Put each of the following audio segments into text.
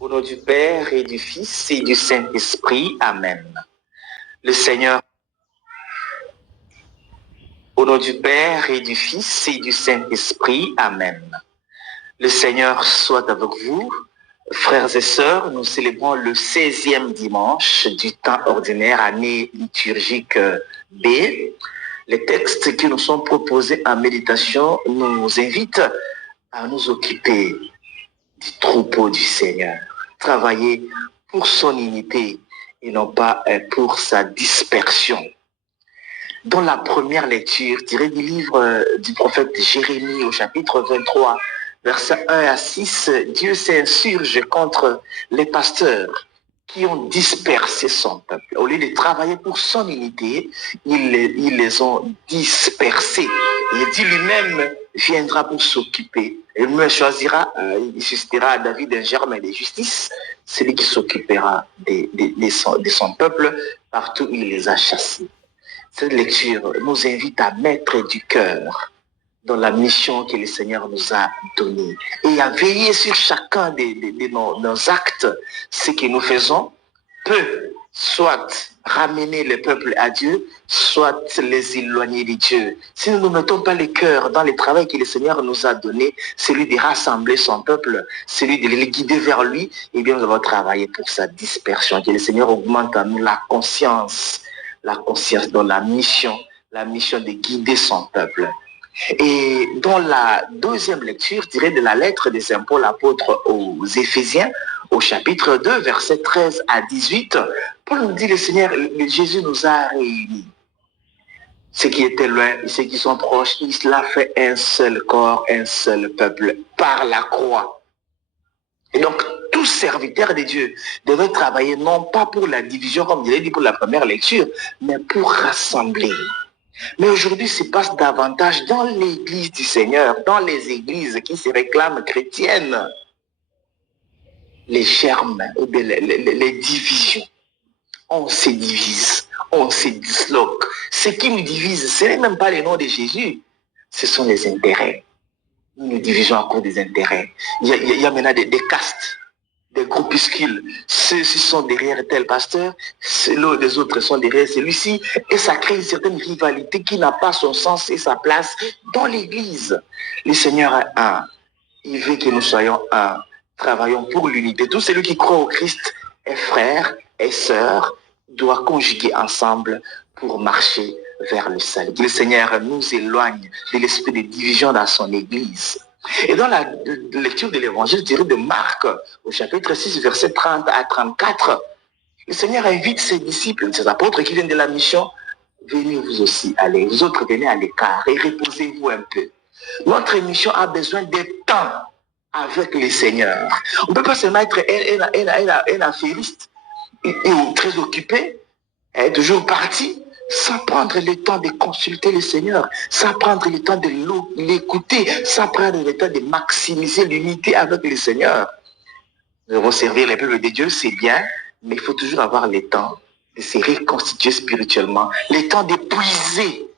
Au nom du Père et du Fils et du Saint-Esprit. Amen. Le Seigneur, au nom du Père et du Fils et du Saint-Esprit. Amen. Le Seigneur soit avec vous. Frères et sœurs, nous célébrons le 16e dimanche du temps ordinaire, année liturgique B. Les textes qui nous sont proposés en méditation nous invitent à nous occuper du troupeau du Seigneur, travailler pour son unité et non pas pour sa dispersion. Dans la première lecture tirée du livre du prophète Jérémie au chapitre 23, versets 1 à 6, Dieu s'insurge contre les pasteurs qui ont dispersé son peuple. Au lieu de travailler pour son unité, ils les ont dispersés. Il dit lui-même viendra pour s'occuper. Il me choisira, il suscitera à David un germe de justice, celui qui s'occupera de son peuple partout où il les a chassés. Cette lecture nous invite à mettre du cœur dans la mission que le Seigneur nous a donnée et à veiller sur chacun de nos actes. Ce que nous faisons peut soit ramener le peuple à Dieu, soit les éloigner de Dieu. Si nous ne mettons pas le cœur dans le travail que le Seigneur nous a donné, celui de rassembler son peuple, celui de le guider vers lui, eh bien nous allons travailler pour sa dispersion. Que le Seigneur augmente en nous la conscience dans la mission de guider son peuple. Et dans la deuxième lecture, tirée de la lettre de Saint Paul apôtre aux Éphésiens, au chapitre 2, versets 13 à 18, Paul nous dit, le Seigneur, Jésus nous a réunis. Ceux qui étaient loin et ceux qui sont proches, il a fait un seul corps, un seul peuple, par la croix. Et donc, tout serviteur de Dieu devait travailler non pas pour la division, comme je l'ai dit pour la première lecture, mais pour rassembler. Mais aujourd'hui, se passe davantage dans l'église du Seigneur, dans les églises qui se réclament chrétiennes, les germes, les divisions. On se divise, on se disloque. Ce qui nous divise, ce n'est même pas le nom de Jésus, ce sont les intérêts. Nous nous divisons à cause des intérêts. Il y a maintenant des castes, des groupuscules. Ceux-ci sont derrière tel pasteur, les autres sont derrière celui-ci, et ça crée une certaine rivalité qui n'a pas son sens et sa place dans l'Église. Le Seigneur est un. Il veut que nous soyons un. Travaillons pour l'unité. Tout celui qui croit au Christ est frère et sœur, doit conjuguer ensemble pour marcher vers le salut. Que le Seigneur nous éloigne de l'esprit de division dans son Église. Et dans la lecture de l'évangile tiré de Marc, au chapitre 6, versets 30 à 34, le Seigneur invite ses disciples, ses apôtres qui viennent de la mission, venez vous aussi, allez, vous autres venez à l'écart et reposez-vous un peu. Notre mission a besoin de temps avec le Seigneur. On ne peut pas seulement être un affairiste et très occupé, toujours parti, sans prendre le temps de consulter le Seigneur, sans prendre le temps de l'écouter, sans prendre le temps de maximiser l'unité avec le Seigneur. Nous devons servir le peuple de Dieu, c'est bien, mais il faut toujours avoir le temps de se reconstituer spirituellement, le temps de puiser.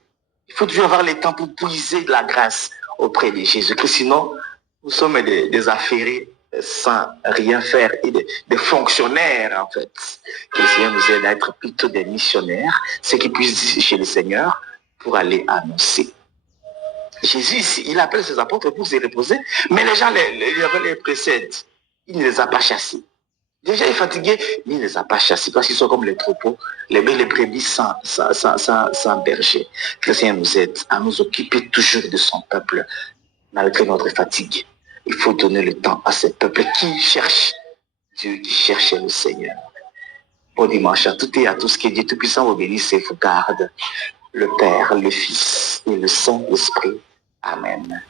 Il faut toujours avoir le temps pour puiser de la grâce auprès de Jésus-Christ. Sinon, nous sommes des affairés sans rien faire et des fonctionnaires en fait. Que le Seigneur nous aide à être plutôt des missionnaires, ceux qui puissent chez le Seigneur pour aller annoncer. Jésus ici, il appelle ses apôtres pour se reposer, mais les gens les précèdent. Il ne les a pas chassés. Déjà, il est fatigué, mais il ne les a pas chassés parce qu'ils sont comme les troupeaux, les brebis sans berger. Que le Seigneur nous aide à nous occuper toujours de son peuple, malgré notre fatigue. Il faut donner le temps à ce peuple qui cherche Dieu, qui cherche le Seigneur. Bon dimanche à toutes et à tous, que Dieu Tout-Puissant vous bénisse et vous garde. Le Père, le Fils et le Saint-Esprit. Amen.